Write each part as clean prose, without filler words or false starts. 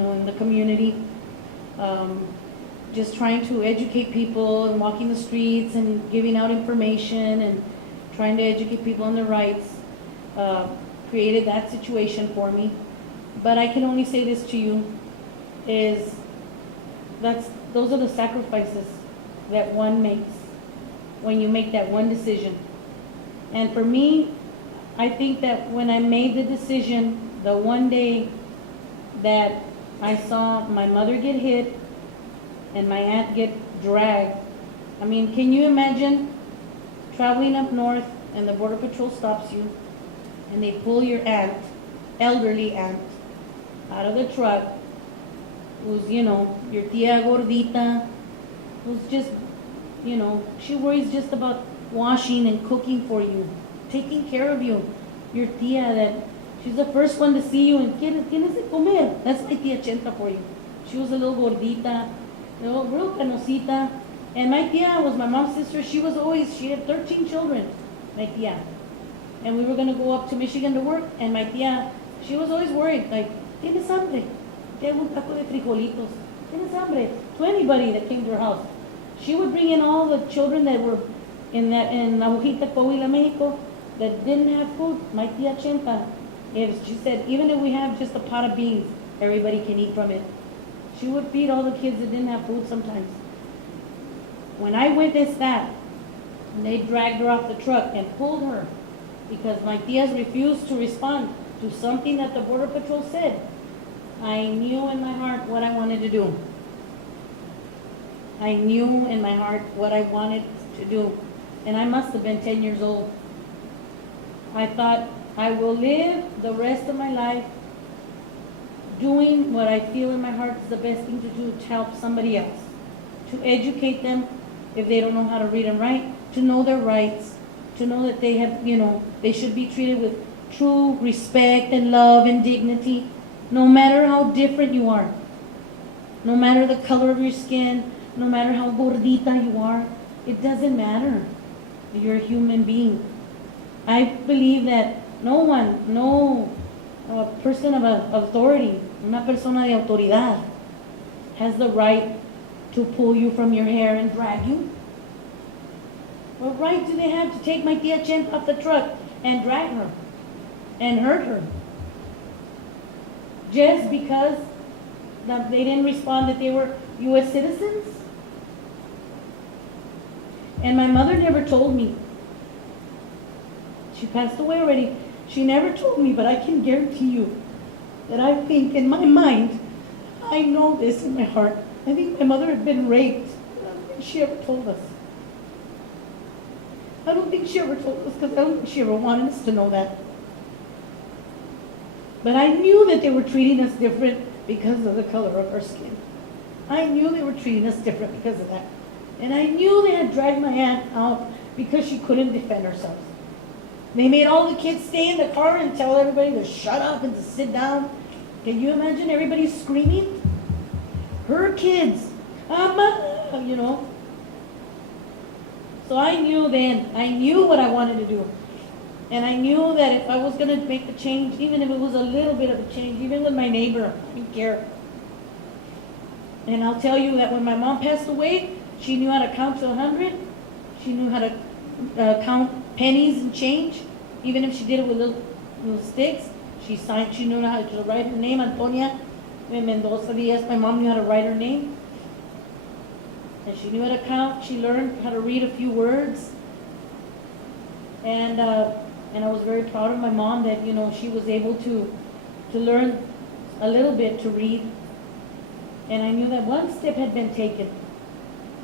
in the community, um, just trying to educate people and walking the streets and giving out information and trying to educate people on their rights, created that situation for me. But I can only say this to you, is those are the sacrifices that one makes when you make that one decision. And for me, I think that when I made the decision, the one day that I saw my mother get hit and my aunt get dragged, I mean, can you imagine traveling up north and the Border Patrol stops you and they pull your aunt, elderly aunt, out of the truck, who's, your tia gordita, who's just, she worries just about washing and cooking for you, taking care of you. Your tia that she's the first one to see you and tienes de comer. That's my tia Chenta for you. She was a little gordita, real canosita. And my tia was my mom's sister. She had 13 children, my tia. And we were going to go up to Michigan to work. And my tia, she was always worried, like, ¿tienes hambre? Tengo un taco de frijolitos. ¿Tienes hambre? To anybody that came to her house. She would bring in all the children that were in Agujita, Coahuila, Mexico, that didn't have food. My tia Chenta, she said, even if we have just a pot of beans, everybody can eat from it. She would feed all the kids that didn't have food sometimes. When I witnessed that, and they dragged her off the truck and pulled her because my tias refused to respond to something that the Border Patrol said, I knew in my heart what I wanted to do. I knew in my heart what I wanted to do. And I must have been 10 years old. I thought, I will live the rest of my life doing what I feel in my heart is the best thing to do to help somebody else. To educate them if they don't know how to read and write, to know their rights, to know that they have, they should be treated with true respect and love and dignity, no matter how different you are, no matter the color of your skin, no matter how gordita you are, it doesn't matter. You're a human being. I believe that no person of authority, una persona de autoridad, has the right to pull you from your hair and drag you. What right do they have to take my tia Chen off the truck and drag her and hurt her? Just because they didn't respond that they were U.S. citizens? And my mother never told me. She passed away already. She never told me, but I can guarantee you that I think in my mind, I know this in my heart. I think my mother had been raped. I don't think she ever told us. I don't think she ever told us because I don't think she ever wanted us to know that. But I knew that they were treating us different because of the color of our skin. I knew they were treating us different because of that. And I knew they had dragged my aunt out because she couldn't defend herself. They made all the kids stay in the car and tell everybody to shut up and to sit down. Can you imagine everybody screaming? Her kids, Amma, So I knew then, I knew what I wanted to do. And I knew that if I was going to make a change, even if it was a little bit of a change, even with my neighbor, I didn't care. And I'll tell you that when my mom passed away, she knew how to count to 100. She knew how to count pennies and change. Even if she did it with little sticks, she knew how to write her name, Antonia Mendoza Diaz. My mom knew how to write her name. And she knew how to count. She learned how to read a few words. And I was very proud of my mom that, she was able to learn a little bit to read. And I knew that one step had been taken.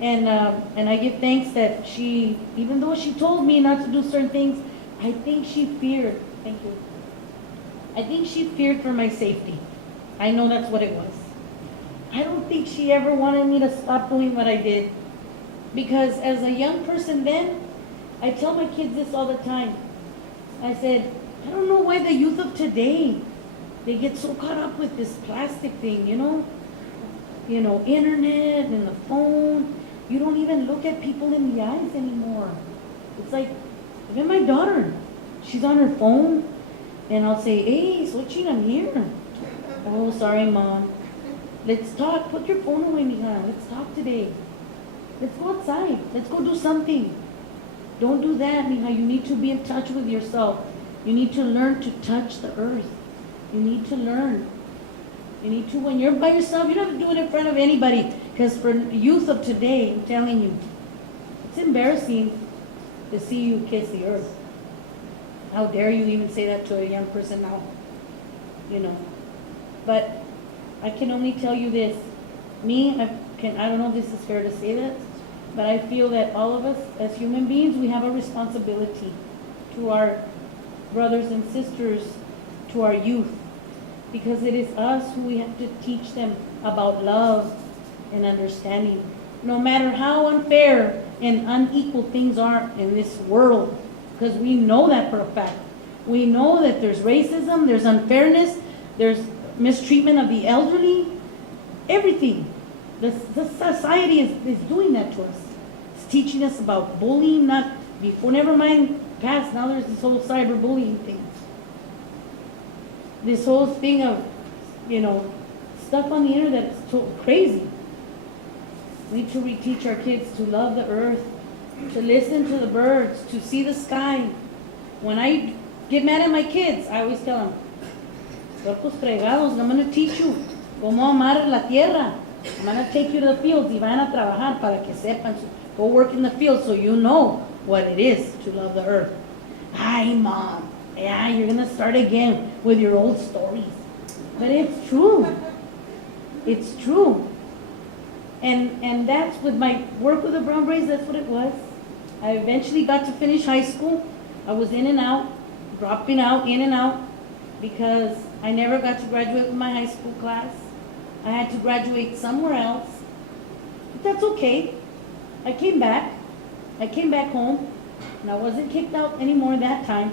And I give thanks that she, even though she told me not to do certain things, I think she feared. Thank you. I think she feared for my safety. I know that's what it was. I don't think she ever wanted me to stop doing what I did. Because as a young person then, I tell my kids this all the time. I said, I don't know why the youth of today, they get so caught up with this plastic thing, internet and the phone. You don't even look at people in the eyes anymore. It's like, even my daughter, she's on her phone, and I'll say, hey, Xochitl, I'm here. Oh, sorry, Mom. Let's talk. Put your phone away, mija. Let's talk today. Let's go outside. Let's go do something. Don't do that, mija. You need to be in touch with yourself. You need to learn to touch the earth. You need to learn. You need to, when you're by yourself, you don't have to do it in front of anybody. Because for youth of today, I'm telling you, it's embarrassing to see you kiss the earth. How dare you even say that to a young person now? You know. But I can only tell you this. I don't know if this is fair to say that, but I feel that all of us as human beings, we have a responsibility to our brothers and sisters, to our youth, because it is us who we have to teach them about love and understanding. No matter how unfair and unequal things are in this world, because we know that for a fact. We know that there's racism, there's unfairness, there's mistreatment of the elderly, everything. The society is doing that to us. It's teaching us about bullying, not before, never mind past, now there's this whole cyberbullying thing. This whole thing of, stuff on the internet is so crazy. We need to reteach our kids to love the earth, to listen to the birds, to see the sky. When I get mad at my kids, I always tell them, "Cuerpos fregados, I'm going to teach you cómo amar la tierra. I'm going to take you to the fields y vayan a trabajar para que sepan. Go work in the field so you know what it is to love the earth." Hi, Mom. Yeah, you're going to start again with your old stories. But it's true. It's true. And that's with my work with the Brown Berets, that's what it was. I eventually got to finish high school. I was in and out, dropping out, in and out, because I never got to graduate with my high school class. I had to graduate somewhere else. But that's okay. I came back. I came back home, and I wasn't kicked out anymore that time.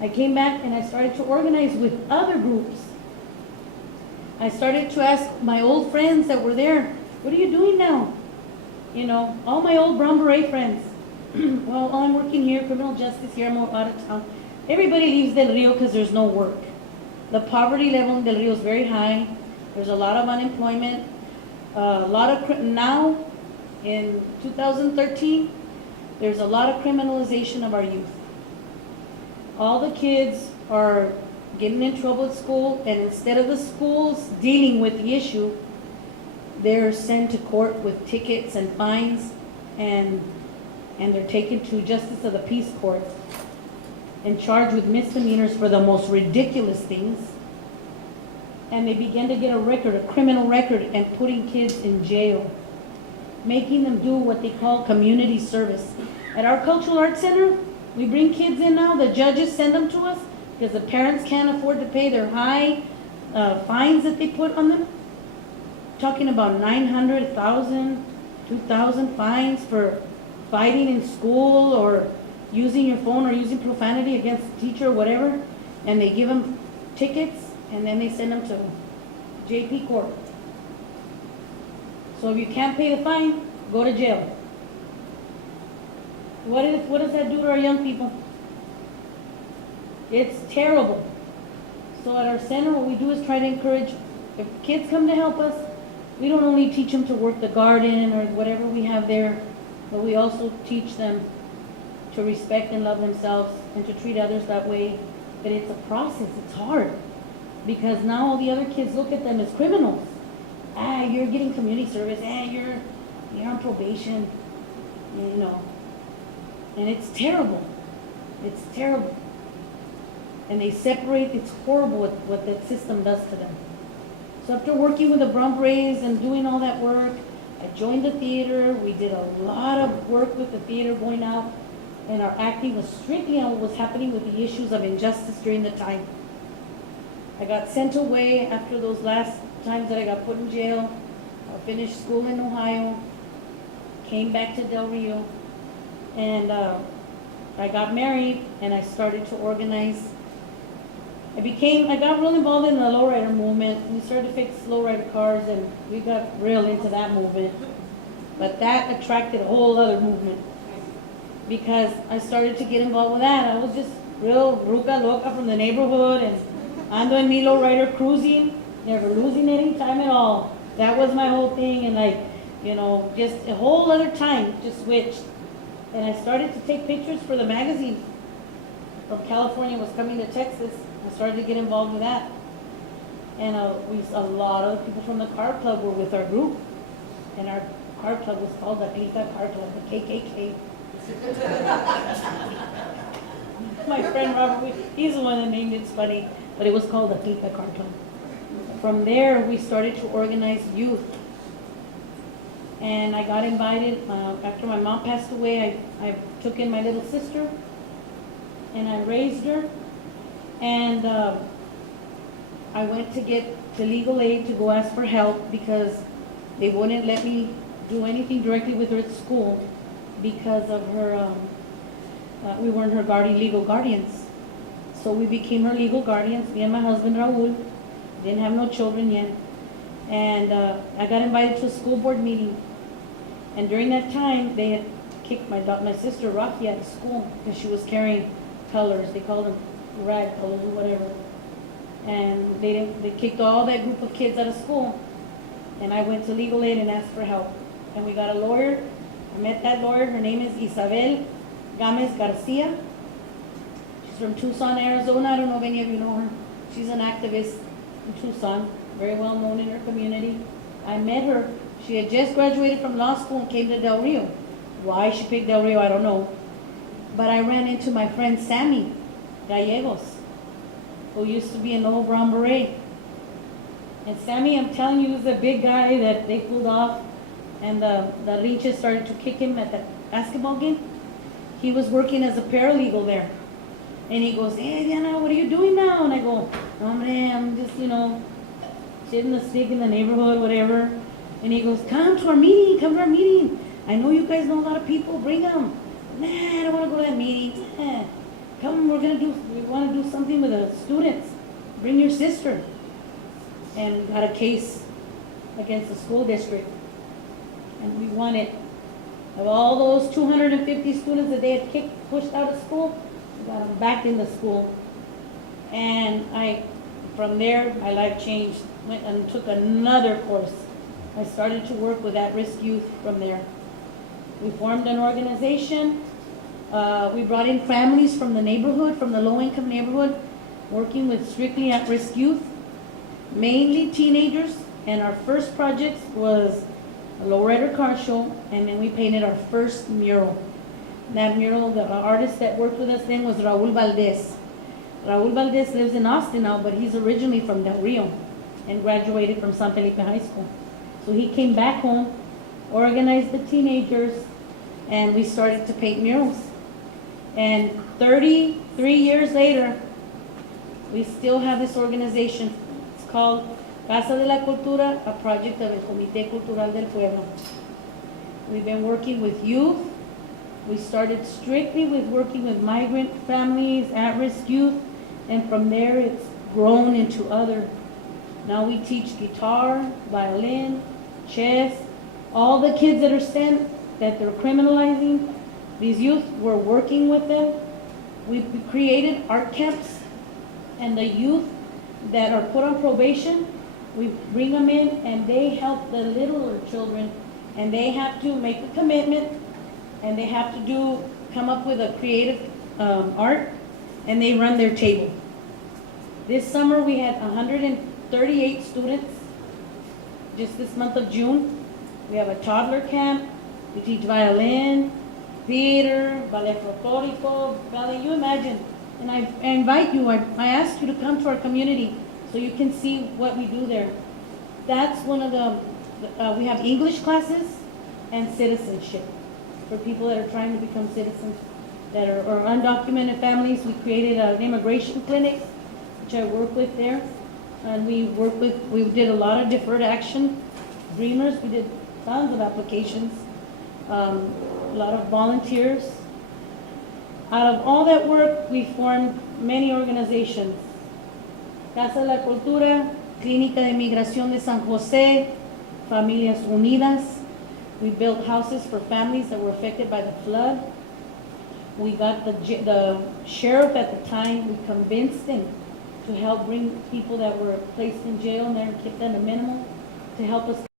I came back and I started to organize with other groups. I started to ask my old friends that were there, "What are you doing now?" All my old Brown Beret friends. "Well, I'm working here, criminal justice here, I'm out of town." Everybody leaves Del Rio because there's no work. The poverty level in Del Rio is very high. There's a lot of unemployment. Now, in 2013, there's a lot of criminalization of our youth. All the kids are getting in trouble at school, and instead of the schools dealing with the issue, they're sent to court with tickets and fines, and they're taken to justice of the peace courts and charged with misdemeanors for the most ridiculous things. And they begin to get a criminal record, and putting kids in jail, making them do what they call community service. At our Cultural Arts Center, we bring kids in now, the judges send them to us because the parents can't afford to pay their high fines that they put on them. Talking about 900,000, 2,000 fines for fighting in school or using your phone or using profanity against the teacher or whatever. And they give them tickets, and then they send them to JP Court. So if you can't pay the fine, go to jail. What does that do to our young people? It's terrible. So at our center, what we do is try to encourage, if kids come to help us, we don't only teach them to work the garden or whatever we have there, but we also teach them to respect and love themselves and to treat others that way. But it's a process. It's hard. Because now all the other kids look at them as criminals. You're getting community service. You're on probation. And it's terrible. It's terrible. And they separate. It's horrible what that system does to them. So after working with the Brown Berets and doing all that work, I joined the theater. We did a lot of work with the theater, going out, and our acting was strictly on what was happening with the issues of injustice during the time. I got sent away after those last times that I got put in jail. I finished school in Ohio, came back to Del Rio, and I got married, and I started to organize. I got real involved in the lowrider movement. We started to fix lowrider cars, and we got real into that movement. But that attracted a whole other movement, because I started to get involved with that. I was just real ruca loca from the neighborhood, and ando en mi lowrider cruising, never losing any time at all. That was my whole thing, and like, just a whole other time, just switched. And I started to take pictures for the magazine. From California was coming to Texas. I started to get involved with that. And a lot of people from the car club were with our group. And our car club was called the Clica Car Club, the KKK. My friend Robert, he's the one that named it. It's funny, but it was called the Clica Car Club. From there, we started to organize youth. And I got invited, after my mom passed away, I took in my little sister, and I raised her. And I went to get to legal aid to go ask for help because they wouldn't let me do anything directly with her at school because of her, we weren't her legal guardians. So we became her legal guardians, me and my husband Raul. Didn't have no children yet. And I got invited to a school board meeting. And during that time, they had kicked my sister Rocky out of school because she was carrying colors. They called them rag colors or whatever. And they kicked all that group of kids out of school. And I went to legal aid and asked for help. And we got a lawyer. I met that lawyer. Her name is Isabel Gamez Garcia. She's from Tucson, Arizona. I don't know if any of you know her. She's an activist in Tucson, very well known in her community. I met her. She had just graduated from law school and came to Del Rio. Why she picked Del Rio, I don't know. But I ran into my friend Sammy Gallegos, who used to be an old brown beret. And Sammy, I'm telling you, is the big guy that they pulled off, and the Rinches started to kick him at the basketball game. He was working as a paralegal there. And he goes, "Hey, Diana, what are you doing now?" And I go, "Hombre, I'm just, shitting the stick in the neighborhood, whatever." And he goes, come to our meeting. I know you guys know a lot of people, bring them. Nah, I don't want to go to that meeting. Nah. Come, we want to do something with the students. Bring your sister. And got a case against the school district. And we won it. Of all those 250 students that they had pushed out of school, we got them back in the school. And from there, my life changed. Went and took another course. I started to work with at-risk youth from there. We formed an organization. We brought in families from the neighborhood, from the low-income neighborhood, working with strictly at-risk youth, mainly teenagers. And our first project was a lowrider car show, and then we painted our first mural. That mural, the artist that worked with us then was Raul Valdez. Raul Valdez lives in Austin now, but he's originally from Del Rio and graduated from San Felipe High School. So he came back home, organized the teenagers, and we started to paint murals. And 33 years later, we still have this organization. It's called Casa de la Cultura, a project of el Comité Cultural del Pueblo. We've been working with youth. We started strictly with working with migrant families, at-risk youth, and from there it's grown into other. Now we teach guitar, violin, chess, all the kids that are sent, that they're criminalizing. These youth, we're working with them. We've created art camps, and the youth that are put on probation, we bring them in and they help the littler children, and they have to make a commitment, and they have to come up with a creative art, and they run their table. This summer we had 138 students. Just this month of June, we have a toddler camp. We teach violin, theater, ballet folklorico, ballet, you imagine. And I invite you, I ask you to come to our community so you can see what we do there. That's one of we have English classes and citizenship for people that are trying to become citizens that are undocumented families. We created an immigration clinic, which I work with there. And we did a lot of deferred action, Dreamers. We did tons of applications, a lot of volunteers. Out of all that work, we formed many organizations. Casa de la Cultura, Clínica de Migración de San José, Familias Unidas. We built houses for families that were affected by the flood. We got the sheriff at the time, we convinced him to help bring people that were placed in jail and they're kept at a minimum, to help us